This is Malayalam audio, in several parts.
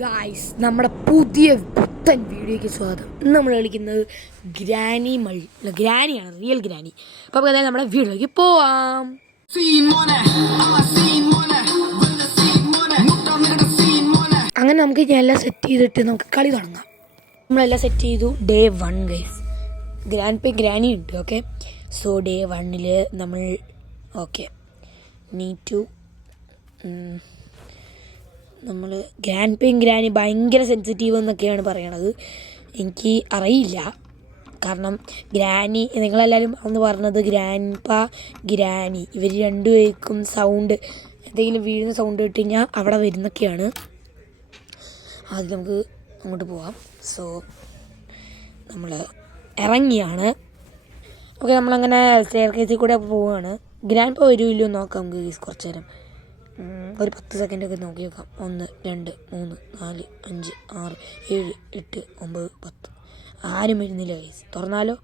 ഗായ്സ്, നമ്മുടെ പുതിയ പുത്തൻ വീഡിയോയ്ക്ക് സ്വാഗതം. ഇന്ന് നമ്മൾ കളിക്കുന്നത് ഗ്രാനിയാണ്, റിയൽ ഗ്രാനി. അപ്പോൾ അതായത് നമ്മുടെ വീഡിയോയ്ക്ക് പോവാം. അങ്ങനെ നമുക്ക് എല്ലാം സെറ്റ് ചെയ്തിട്ട് നമുക്ക് കളി തുടങ്ങാം. നമ്മളെല്ലാം സെറ്റ് ചെയ്തു. ഡേ 1 ഗൈസ്, ഗ്രാനി ഉണ്ട്. ഓക്കെ, സോ ഡേ 1 നമ്മൾ ഓക്കെ നമ്മൾ ഗ്രാനി ഭയങ്കര സെൻസിറ്റീവ് എന്നൊക്കെയാണ് പറയണത്. എനിക്ക് അറിയില്ല, കാരണം ഗ്രാനി നിങ്ങളെല്ലാവരും അന്ന് പറഞ്ഞത് ഗ്രാനി ഇവർ രണ്ടുപേർക്കും സൗണ്ട് എന്തെങ്കിലും വീഴുന്ന സൗണ്ട് കേട്ട് കഴിഞ്ഞാൽ അവിടെ വരുന്നൊക്കെയാണ്. ആദ്യം നമുക്ക് അങ്ങോട്ട് പോവാം. സോ നമ്മൾ ഇറങ്ങിയാണ്. ഓക്കെ, നമ്മളങ്ങനെ സ്റ്റെയർ കേസിൽ കൂടെ പോവുകയാണ്. ഗ്രാൻഡ് പ വരുമല്ലോ നോക്കാം നമുക്ക് കുറച്ച് നേരം, ഒരു 10 സെക്കൻഡൊക്കെ നോക്കി നോക്കാം. 1 2 3 4 5 6 7 8 9 10. ആരും വരുന്നില്ല ഗൈസ്. തുറന്നാലോ?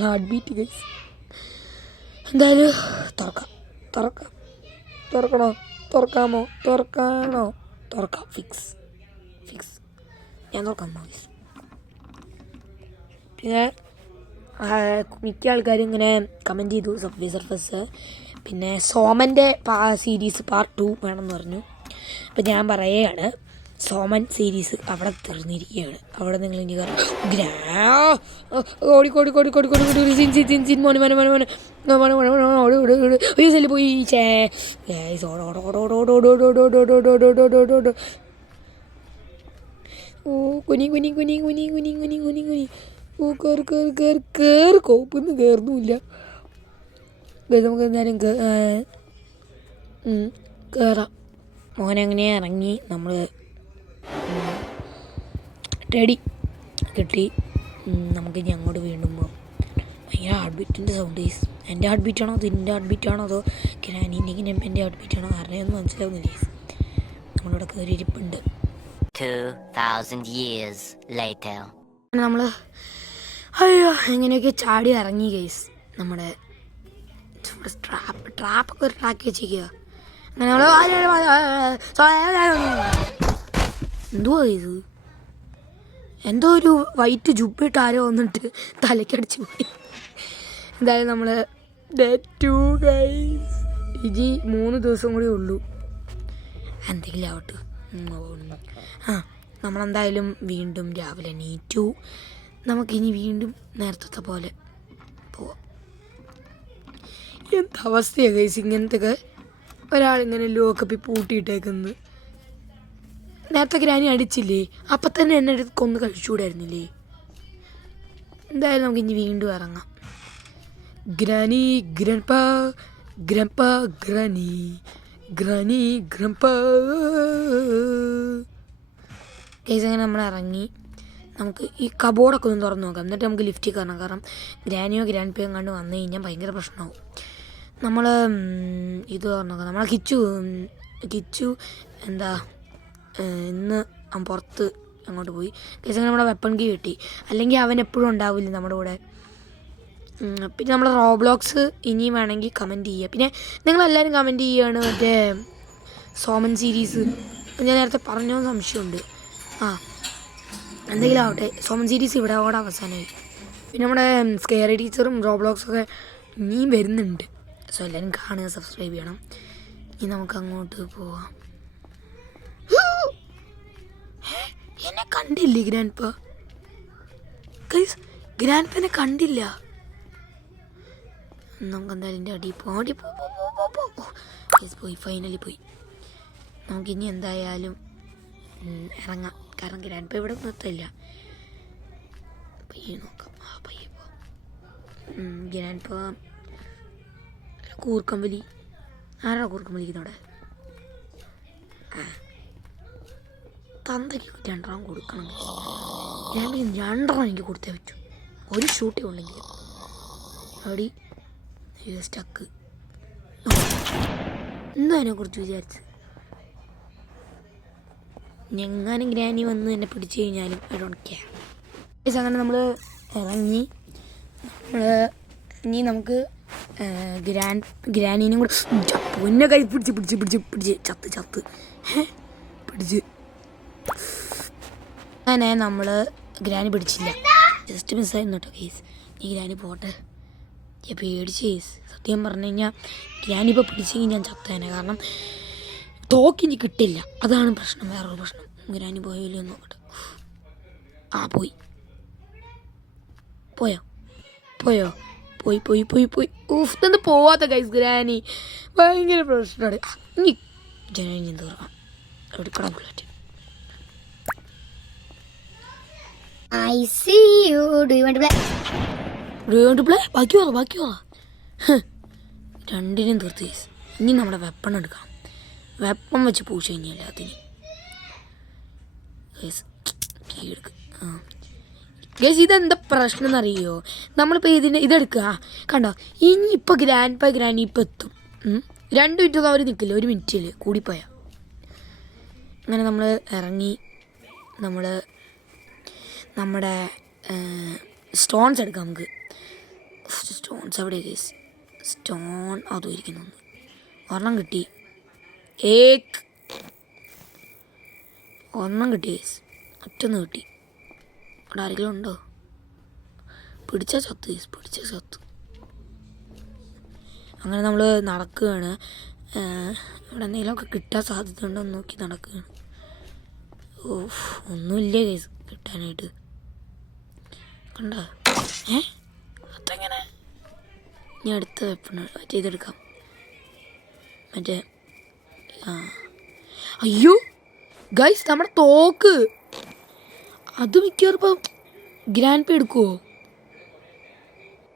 Heart beat guys. എന്തായാലും തുറക്കാമോ? തുറക്കാം. ഫിക്സ് ഞാൻ തുറക്കാം ഗൈസ്. പിന്നെ മിക്ക ആൾക്കാരും ഇങ്ങനെ കമൻറ്റ് ചെയ്തു സബ്വേ സർഫസ്, പിന്നെ സോമൻ്റെ സീരീസ് പാർട്ട് 2 വേണമെന്ന് പറഞ്ഞു. അപ്പം ഞാൻ പറയുകയാണ്, സോമൻ സീരീസ് അവിടെ തീർന്നിരിക്കുകയാണ്. അവിടെ നിങ്ങൾ ഇനി പോയി കുനി കോപ്പൊന്നും കയറുന്നുമില്ല. നമുക്ക് എന്തായാലും കയറാം. മോനങ്ങനെ ഇറങ്ങി. നമ്മൾ റെഡി കിട്ടി. നമുക്ക് ഇനി അങ്ങോട്ട് വീണ്ടും പോകാം. ഭയങ്കര ഹാർട്ട് ബീറ്റിൻ്റെ സൗണ്ട്. എൻ്റെ ഹാർട്ട് ബീറ്റാണോ അത് എൻ്റെ ഹാർട്ട് ബീറ്റാണോ അതോ ഗ്രാനീൻ്റെ എൻ്റെ ഹാർട്ട് ബീറ്റാണോ ആരുടെയൊന്നും മനസ്സിലാവുന്നില്ല. നമ്മളിവിടെ കയറി ഇരിപ്പുണ്ട്. 2000 years later നമ്മൾ എങ്ങനെയൊക്കെ ചാടി ഇറങ്ങി ഗൈസ്. നമ്മുടെ ട്രാപ്പൊക്കെ ഒരു ട്രാക്കി വെച്ചിരിക്കുക. അങ്ങനെ നമ്മൾ എന്തുവാ ഇത്? എന്തോ ഒരു വൈറ്റ് ജുബിട്ട് ആരോ വന്നിട്ട് തലക്കടിച്ച് പോയി. എന്തായാലും നമ്മൾ ഡേ 2 ഗൈസ്. ഇനി 3 ദിവസം കൂടി ഉള്ളൂ. എന്തെങ്കിലും ആവട്ടെ. നമ്മളെന്തായാലും വീണ്ടും രാവിലെ എണീറ്റു. നമുക്കിനി വീണ്ടും നേരത്തെ പോലെ പോവാം. എന്തവസ്ഥയാണ് ഗൈസ് ഇങ്ങനത്തെ ഒരാളിങ്ങനെ ലോക്കപ്പിൽ പൂട്ടിയിട്ടേക്കുന്നത്. നേരത്തെ ഗ്രാനി അടിച്ചില്ലേ, അപ്പം തന്നെ എന്നെ അടുത്ത് കൊന്ന് കഴിച്ചുകൂടായിരുന്നില്ലേ? എന്തായാലും നമുക്കിനി വീണ്ടും ഇറങ്ങാം. Granny grandpa granny grandpa guys. അങ്ങനെ നമ്മൾ ഇറങ്ങി. നമുക്ക് ഈ കബോർഡൊക്കെ ഒന്ന് തുറന്ന് നോക്കാം, എന്നിട്ട് നമുക്ക് ലിഫ്റ്റിൽ കയറണം. കാരണം ഗ്രാനിയോ ഗ്രാൻഡ് പേയും കണ്ട് വന്നു കഴിഞ്ഞാൽ ഭയങ്കര പ്രശ്നമാവും. നമ്മൾ ഇത് തുറന്നോക്കാം. നമ്മളെ കിച്ചു എന്താ ഇന്ന് പുറത്ത് അങ്ങോട്ട് പോയി. ഗൈസ് അങ്ങനെ നമ്മുടെ വെപ്പൺ കീ കിട്ടി. അല്ലെങ്കിൽ അവൻ എപ്പോഴും ഉണ്ടാവില്ല നമ്മുടെ കൂടെ. പിന്നെ നമ്മൾ റോബ്ലോക്സ് ഇനിയും വേണമെങ്കിൽ കമൻറ്റ് ചെയ്യുക. പിന്നെ നിങ്ങളെല്ലാവരും കമൻറ്റ് ചെയ്യുകയാണ് മറ്റേ സോമൻ സീരീസ്. ഞാൻ നേരത്തെ പറഞ്ഞോ സംശയമുണ്ട്. എന്തെങ്കിലും ആവട്ടെ, സോമൻ സീരീസ് ഇവിടെ അവിടെ അവസാനമായി. പിന്നെ നമ്മുടെ സ്കെയറി ടീച്ചറും റോബ്ലോക്സൊക്കെ ഇനിയും വരുന്നുണ്ട്. സോ എല്ലാവരും കാണുക, സബ്സ്ക്രൈബ് ചെയ്യണം. ഇനി നമുക്ക് അങ്ങോട്ട് പോവാം. എന്നെ കണ്ടില്ലേ ഗ്രാൻഡ് പ? ഗൈസ്, ഗ്രാൻഡ് പനെ കണ്ടില്ല. നമുക്ക് എന്തായാലും എൻ്റെ അടി പോയി ഫൈനലി പോയി. നമുക്കിനി എന്തായാലും ഇറങ്ങാം. കാരണം ഗ്രാൻഡ് പ ഇവിടെ നിർത്തില്ല. പയ്യെ നോക്കാം. പയ്യെ പോവാം. ഗ്രാൻഡ് പ കൂർക്കമ്പലി. ആരാ കൂർക്കം വലിക്കുന്നവിടെ? തന്തയ്ക്ക് 2 കൊടുക്കണം. ഞാൻ 2 എനിക്ക് കൊടുത്തേ പറ്റൂ. ഒരു ഷൂട്ടേ ഉള്ളെങ്കിൽ അടി സ്റ്റക്ക്. എന്തോ അതിനെക്കുറിച്ച് വിചാരിച്ച് ഞങ്ങാനും ഗ്രാനി വന്ന് എന്നെ പിടിച്ചു കഴിഞ്ഞാലും ഐ ഡോണ്ട് കെയർ. അങ്ങനെ നമ്മൾ ഇറങ്ങി. ഇനി നമുക്ക് ഗ്രാനീനും കൂടെ പൊന്നെ കൈ പിടിച്ച് ചത്ത് പിടിച്ച് അങ്ങനെ നമ്മൾ ഗ്രാനി പിടിച്ചില്ല, ജസ്റ്റ് മിസ്സായിരുന്നു കേട്ടോ കേസ്. ഈ ഗ്രാനി പോട്ടെ, ഞാൻ പേടിച്ച് കേസ്. സത്യം പറഞ്ഞു കഴിഞ്ഞാൽ ഗ്രാനി ഇപ്പോൾ പിടിച്ചെങ്കിൽ ഞാൻ ചത്തേനെ, കാരണം തോക്കിനി കിട്ടില്ല, അതാണ് പ്രശ്നം. വേറൊരു പ്രശ്നം, ഗ്രാനി പോയില്ലോ എന്ന് നോക്കട്ടെ. പോയി ഊഫ്, തന്നെ പോവാത്ത കൈസ്. ഗ്രാനി ഭയങ്കര പ്രശ്നമാണ്. ഇനി ജനനി തീർക്കാം, എടുക്കണം bullet. I see you. Do you want to play? ബാക്കി വാ. രണ്ടിനും തീർത്ത് കേസ്. ഇനി നമ്മുടെ വെപ്പൺ എടുക്കാം. വെപ്പൺ വെച്ച് പൂച്ച കഴിഞ്ഞാൽ അതിന് ഗേസ് ഇതെന്താ പ്രശ്നം എന്നറിയോ? നമ്മളിപ്പോൾ ഇതെടുക്കുക കണ്ടോ, ഇനിയിപ്പോൾ ഗ്രാനി ഇപ്പം എത്തും. 2 മിനിറ്റ് അവർ നിൽക്കില്ല, 1 മിനിറ്റിൽ കൂടിപ്പോയാൽ. അങ്ങനെ നമ്മൾ ഇറങ്ങി നമ്മുടെ സ്റ്റോൺസ് എടുക്കാം നമുക്ക്. സ്റ്റോൺസ് എവിടെ കേസ്? സ്റ്റോൺ അതും ഇരിക്കുന്നു. ഒരെണ്ണം കിട്ടി, ഒരെണ്ണം കിട്ടി കേസ്, ഒറ്റൊന്ന് കിട്ടി. അവിടെ ആരെങ്കിലും ഉണ്ടോ? പിടിച്ച ചത്ത്. അങ്ങനെ നമ്മൾ നടക്കുകയാണ്. ഇവിടെ എന്തെങ്കിലുമൊക്കെ കിട്ടാൻ സാധ്യത ഉണ്ടോ എന്ന് നോക്കി നടക്കുകയാണ്. ഒന്നുമില്ല കേസ് കിട്ടാനായിട്ട്. കണ്ട അതെങ്ങനെ? ഞാൻ അടുത്ത വെപ്പൺ ചെയ്തെടുക്കാം. അയ്യോ ഗൈസ്, നമ്മുടെ തോക്ക് അത് മിക്കവാറും ഇപ്പോൾ ഗ്രാൻഡ് പേ എടുക്കുമോ?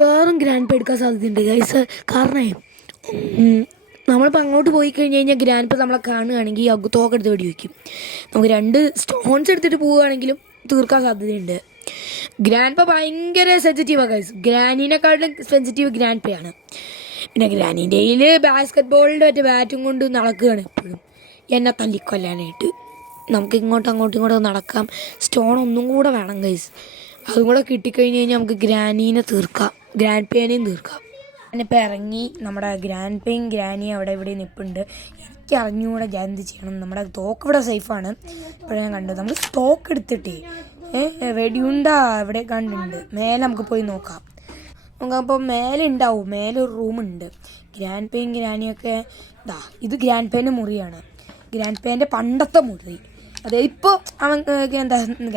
വേറും ഗ്രാൻഡ് പേ എടുക്കാൻ സാധ്യതയുണ്ട് ഗൈസ്. കാരണം നമ്മളിപ്പോൾ അങ്ങോട്ട് പോയി കഴിഞ്ഞ് ഗ്രാൻഡ് പേ നമ്മളെ കാണുകയാണെങ്കിൽ തോക്കെടുത്ത് വെടി വയ്ക്കും. നമുക്ക് 2 സ്റ്റോൺസ് എടുത്തിട്ട് പോവുകയാണെങ്കിലും തീർക്കാൻ സാധ്യതയുണ്ട്. ഗ്രാൻഡ് പേ ഭയങ്കര സെൻസിറ്റീവാണ് ഗൈസ്. ഗ്രാനീനെക്കാളും സെൻസിറ്റീവ് ഗ്രാൻഡ് പേ ആണ്. പിന്നെ ഗ്രാനീൻ്റെ കയ്യിൽ ബാസ്കറ്റ് ബോളിൻ്റെ മറ്റേ ബാറ്റും കൊണ്ട് നടക്കുകയാണ് എപ്പോഴും എന്നെ തല്ലിക്കൊല്ലാനായിട്ട്. നമുക്ക് അങ്ങോട്ടും നടക്കാം. സ്റ്റോൺ ഒന്നും കൂടെ വേണം ഗൈസ്. അതും കൂടെ കിട്ടിക്കഴിഞ്ഞ് കഴിഞ്ഞാൽ നമുക്ക് ഗ്രാൻഡ് പേനെയും തീർക്കാം. ഞാനിപ്പോൾ ഇറങ്ങി. നമ്മുടെ ഗ്രാൻഡ് പേയും ഗ്രാനിയും അവിടെ ഇവിടെ നിൽപ്പുണ്ട്. എനിക്ക് അറിഞ്ഞുകൂടെ ഞാൻ എന്ത് ചെയ്യണം. നമ്മുടെ തോക്ക് ഇവിടെ സേഫാണ്. ഇപ്പോഴും ഞാൻ കണ്ടത് നമുക്ക് സ്റ്റോക്ക് എടുത്തിട്ടേ വെടിയുണ്ട ഇവിടെ കണ്ടുണ്ട്. മേലെ നമുക്ക് പോയി നോക്കാം. നമുക്കപ്പോൾ മേലെ ഉണ്ടാവും, മേലെ ഒരു റൂമുണ്ട്. ഗ്രാൻഡ് പേയും ഗ്രാനിയൊക്കെ ഇത് ഗ്രാൻഡ് പേൻ്റെ മുറിയാണ്. ഗ്രാൻഡ് പേൻ്റെ പണ്ടത്തെ മുറി. അതായത് ഇപ്പോൾ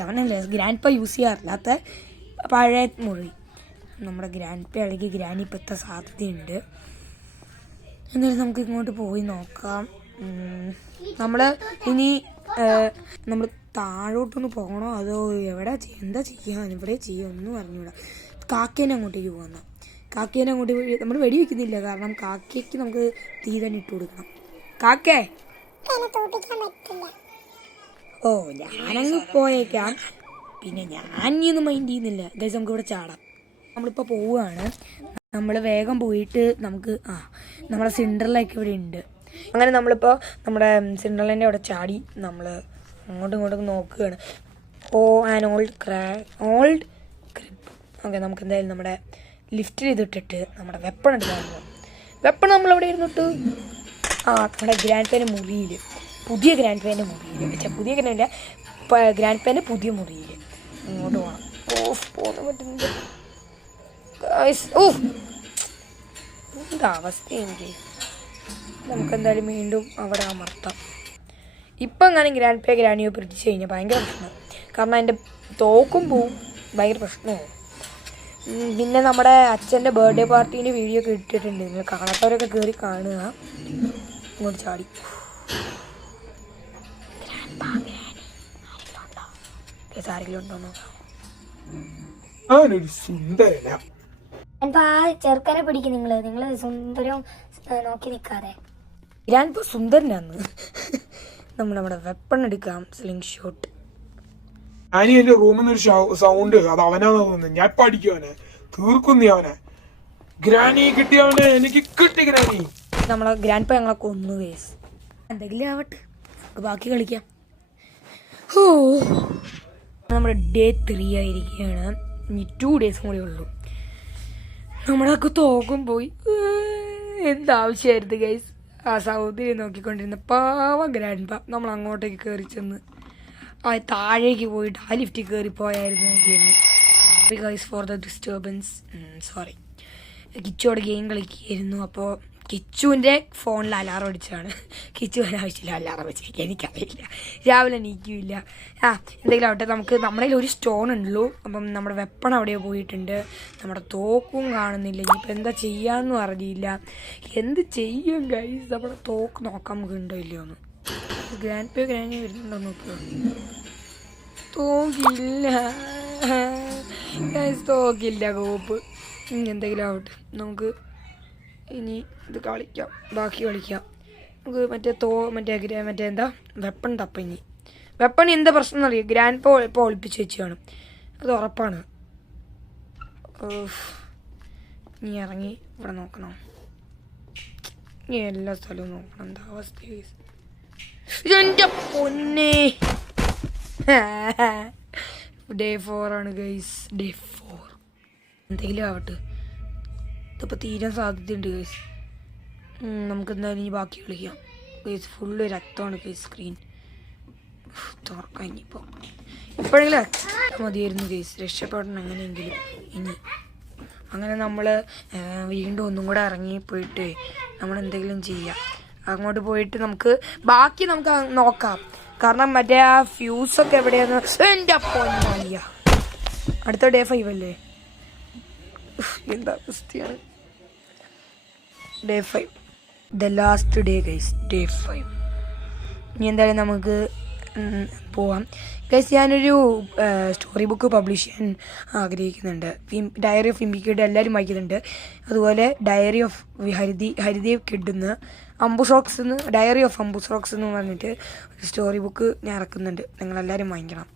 അവനല്ലേ ഗ്രാൻഡ് പേ യൂസ് ചെയ്യാറില്ലാത്ത പഴയ മുറി. നമ്മുടെ ഗ്രാൻഡ് പേ അല്ലെങ്കിൽ ഗ്രാനി ഇപ്പോൾ എത്താൻ സാധ്യതയുണ്ട്. എന്നാലും നമുക്ക് ഇങ്ങോട്ട് പോയി നോക്കാം. നമ്മൾ താഴോട്ടൊന്ന് പോകണോ അതോ എന്താ ചെയ്യാൻ ഇവിടെ ഒന്നും അറിഞ്ഞൂടാ. കാക്കേനെ അങ്ങോട്ടേക്ക് പോകുന്ന കാക്കേനെ അങ്ങോട്ട് നമ്മൾ വെടി വയ്ക്കുന്നില്ല, കാരണം കാക്കയ്ക്ക് നമുക്ക് തീ തന്നെ ഇട്ട് കൊടുക്കണം. കാക്കേ ഞാനങ്ങ് പോയേക്കാം. പിന്നെ ഞാൻ ഇനിയൊന്നും മൈൻഡ് ചെയ്യുന്നില്ല ഗൈസ്. നമുക്ക് ഇവിടെ ചാടാം. നമ്മളിപ്പോൾ പോവുകയാണ്. നമ്മൾ വേഗം പോയിട്ട് നമുക്ക് നമ്മുടെ സിൻഡർലൊക്കെ ഇവിടെ ഉണ്ട്. അങ്ങനെ നമ്മളിപ്പോൾ നമ്മുടെ സിൻഡർലേൻ്റെ അവിടെ ചാടി നമ്മൾ അങ്ങോട്ടും നോക്കുകയാണ്. ഓൾഡ് ക്രിപ്പ്. ഓക്കെ, നമുക്ക് എന്തായാലും നമ്മുടെ ലിഫ്റ്റിൽ ഇതിട്ടിട്ട് നമ്മുടെ വെപ്പൺ എടുക്കാൻ. വെപ്പൺ നമ്മളവിടെ ഇരുന്നിട്ട് നമ്മുടെ ഗ്രാൻഡ് പേൻ്റെ മുറിയിൽ, പുതിയ ഗ്രാൻഡ് പേൻ്റെ മുറിയിൽ, പുതിയ ഗ്രാൻഡ് പേൻ്റെ പുതിയ മുറിയിൽ അങ്ങോട്ട് പോകണം. പോകാൻ പറ്റുന്നില്ല. എന്താ അവസ്ഥ എനിക്ക്. നമുക്കെന്തായാലും വീണ്ടും അവിടെ അമർത്താം. ഇപ്പം എങ്ങാനും ഗ്രാനിയോ പിടിച്ച് കഴിഞ്ഞാൽ ഭയങ്കര പ്രശ്നം. കാരണം അതിൻ്റെ തോക്കും പോവും, ഭയങ്കര പ്രശ്നമാവും. പിന്നെ നമ്മുടെ അച്ഛൻ്റെ ബർത്ത്ഡേ പാർട്ടീൻ്റെ വീഡിയോ ഒക്കെ ഇട്ടിട്ടുണ്ട്. നിങ്ങൾ കാണാത്തവരൊക്കെ കയറി കാണുക. ഇങ്ങോട്ട് ചാടി. ആരെങ്കിലും ഉണ്ടോ നോക്കാം. ചെറുക്കനെ പിടിക്കും. നിങ്ങൾ സുന്ദരവും നോക്കി നിൽക്കാതെ. ഞാനിപ്പോൾ സുന്ദരനാന്ന്. നമ്മുടെ വെപ്പൺ എടുക്കാം. Sling shot. ഞാനീ എന്റെ റൂമിൽ നിന്ന് ഒരു സൗണ്ട്, അത് അവനാന്ന് തോന്നുന്നു. ഞാൻ ഇപ്പൊ അടിക്കുവനെ, തീർക്കുന്നി അവനെ. ഗ്രാനി കിട്ടിയവനെ, എനിക്ക് കിട്ടി ഗ്രാനി. നമ്മളെ ഗ്രാൻഡ് പേ ഞങ്ങളെ കൊന്നു കേസ്. എന്തെങ്കിലും ആവട്ടെ, ബാക്കി കളിക്കാം. നമ്മുടെ ഡേ 3 ആയിരിക്കുകയാണ്. ഇനി 2 ഡേയ്സും കൂടി ഉള്ളൂ. നമ്മളൊക്കെ തോക്കും പോയി. എന്താവശ്യമായിരുന്നു ഗൈസ് ആ സൗദിയിൽ നോക്കിക്കൊണ്ടിരുന്ന പാവം ഗ്രാൻഡ് പാ. നമ്മൾ അങ്ങോട്ടേക്ക് കയറി ചെന്ന് ആ താഴേക്ക് പോയിട്ട് ആ ലിഫ്റ്റിൽ കയറി പോയായിരുന്നു game. Guys for the disturbance, sorry. കിച്ചുവോട് ഗെയിം കളിക്കുകയായിരുന്നു. അപ്പോൾ കിച്ചുവിൻ്റെ ഫോണിൽ അലാറം അടിച്ചാണ്. കിച്ചു ഒരാവശ്യമില്ല അലാറം വെച്ചിരിക്കുക, എനിക്കറിയില്ല, രാവിലെ എണീക്കില്ല. എന്തെങ്കിലും ആവട്ടെ, നമുക്ക് നമ്മുടെ കയ്യിൽ ഒരു സ്റ്റോൺ ഉള്ളൂ. അപ്പം നമ്മുടെ വെപ്പൺ അവിടെ പോയിട്ടുണ്ട്, നമ്മുടെ തോക്കും കാണുന്നില്ല. ഇനിയിപ്പോൾ എന്താ ചെയ്യാമെന്നും അറിയില്ല. എന്ത് ചെയ്യും ഗൈസ്? നമ്മുടെ തോക്ക് നോക്കാം നമുക്ക് ഉണ്ടോ ഇല്ലയോ എന്ന്. ഗ്രാനി വരുന്നുണ്ടോ നോക്കുക. തോക്കില്ല ഗൈസ്, തോക്കില്ല കോപ്പ്. എന്തെങ്കിലും ആവട്ടെ, നമുക്ക് ഇനി ഇത് കളിക്കാം, ബാക്കി കളിക്കാം. നമുക്ക് മറ്റേ എന്താ വെപ്പൺ തപ്പം. ഇനി വെപ്പൺ എന്താ പ്രശ്നം എന്നറിയാം, ഗ്രാൻഡ് ഇപ്പോൾ ഒളിപ്പിച്ച് വെച്ചാണ്, അത് ഉറപ്പാണ്. ഇനി ഇറങ്ങി ഇവിടെ നോക്കണം, ഇനി എല്ലാ സ്ഥലവും നോക്കണം. എന്താ അവസ്ഥ എൻ്റെ പൊന്നെ. ഡേ 4 ആണ് ഗൈസ്, ഡേ 4. എന്തെങ്കിലും ആവട്ടെ, ഇതിപ്പോൾ തീരാൻ സാധ്യതയുണ്ട് ഗൈസ്. നമുക്ക് എന്തായാലും ഇനി ബാക്കി കളിക്കാം ഗൈസ്. ഫുള്ള് രക്തമാണ് ഗൈസ് സ്ക്രീൻ. തുറക്കാം ഇനിയിപ്പോൾ. ഇപ്പോഴെങ്കിലും രക്തം മതിയായിരുന്നു ഗൈസ്, രക്ഷപ്പെടണം എങ്ങനെയെങ്കിലും. ഇനി അങ്ങനെ നമ്മൾ വീണ്ടും ഒന്നും കൂടെ ഇറങ്ങി പോയിട്ട് നമ്മൾ എന്തെങ്കിലും ചെയ്യാം. അങ്ങോട്ട് പോയിട്ട് നമുക്ക് ബാക്കി നമുക്ക് നോക്കാം. കാരണം മറ്റേ ആ ഫ്യൂസൊക്കെ എവിടെയാന്ന് എൻ്റെ പൊന്നയ്യ. അടുത്ത ഡേ 5 അല്ലേ? എന്താ അവസ്ഥയാണ്. Day 5, the last day guys, day 5. ഇനി എന്തായാലും നമുക്ക് പോവാം ഗൈസ്. ഞാനൊരു സ്റ്റോറി ബുക്ക് പബ്ലിഷ് ചെയ്യാൻ ആഗ്രഹിക്കുന്നുണ്ട്. ഡയറി ഓഫ് ഇമ്പി കിഡ് എല്ലാവരും വായിക്കുന്നുണ്ട്. അതുപോലെ ഡയറി ഓഫ് ഹരിദേവ് കിഡെന്ന് അംബുസോക്സ് എന്ന്, ഡയറി ഓഫ് അംബുസോക്സ് എന്ന് പറഞ്ഞിട്ട് ഒരു സ്റ്റോറി ബുക്ക് ഞാൻ ഇറക്കുന്നുണ്ട്. നിങ്ങളെല്ലാവരും വാങ്ങിക്കണം.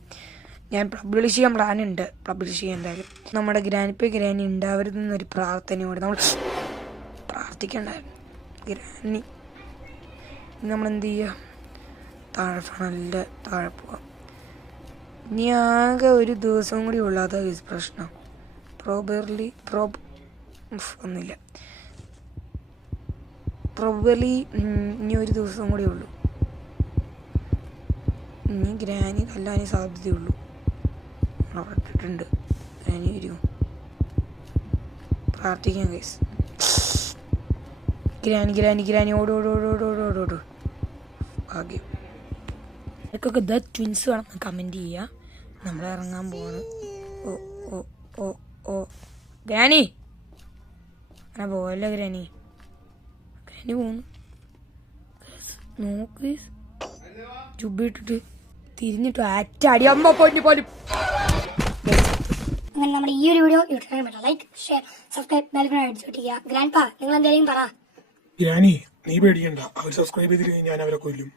ഞാൻ പബ്ലിഷ് ചെയ്യാൻ പ്ലാനുണ്ട്, പബ്ലിഷ് ചെയ്യാൻ എന്തായാലും. നമ്മുടെ ഗ്രാനി ഉണ്ടാവരുതെന്നൊരു പ്രാർത്ഥനയോടെ നമ്മൾ പ്രാർത്ഥിക്കണ്ടായിരുന്നു. ഗ്രാനി നമ്മളെന്ത് ചെയ്യുക, താഴെ ഫണലിൻ്റെ താഴെ പോവാം. ഇനി ആകെ ഒരു ദിവസം കൂടി ഉള്ളാത്ത പ്രശ്നം. ഒന്നുമില്ല, പ്രോബബ്ലി ഇനി ഒരു ദിവസം കൂടി ഉള്ളൂ. ഇനി ഗ്രാനി തല്ലാനേ സാധ്യതയുള്ളൂ. അവിടെ ഇട്ടിട്ടുണ്ട്, ഗ്രാനി വരുമോ പ്രാർത്ഥിക്കാം ഗൈസ്. ഗ്രാനി ഓടോടോടോടോടോടോടോ. ഭാഗ്യം. അവർക്കൊക്കെ ദ ട്വിൻസ് വേണം കമൻറ്റ് ചെയ്യുക. നമ്മൾ ഇറങ്ങാൻ പോവാണ്. ഓ ഓ ഓ ഓ ഗ്രാനി അങ്ങനെ പോവല്ലേ ഗ്രാനി പോകുന്നു. നോക്ക് ചുബിട്ടിട്ട് തിരിഞ്ഞിട്ട് അറ്റാടി അമ്മ പൊന്നു പോലും. അങ്ങനെ നമ്മുടെ ഈ ഒരു വീഡിയോ യൂട്യൂബിൽ പറ്റാം. ലൈക്ക്, ഷെയർ, സബ്സ്ക്രൈബ്, ബെൽ അടിച്ചു പൊട്ടിക്കുക. ഗ്രാൻഡ് പാ, നിങ്ങൾ എന്തെങ്കിലും പറ. ഗ്രാനി നീ പേടിക്കണ്ട, അവർ സബ്സ്ക്രൈബ് ചെയ്തിട്ട് ഞാൻ അവരെ കൊല്ലും.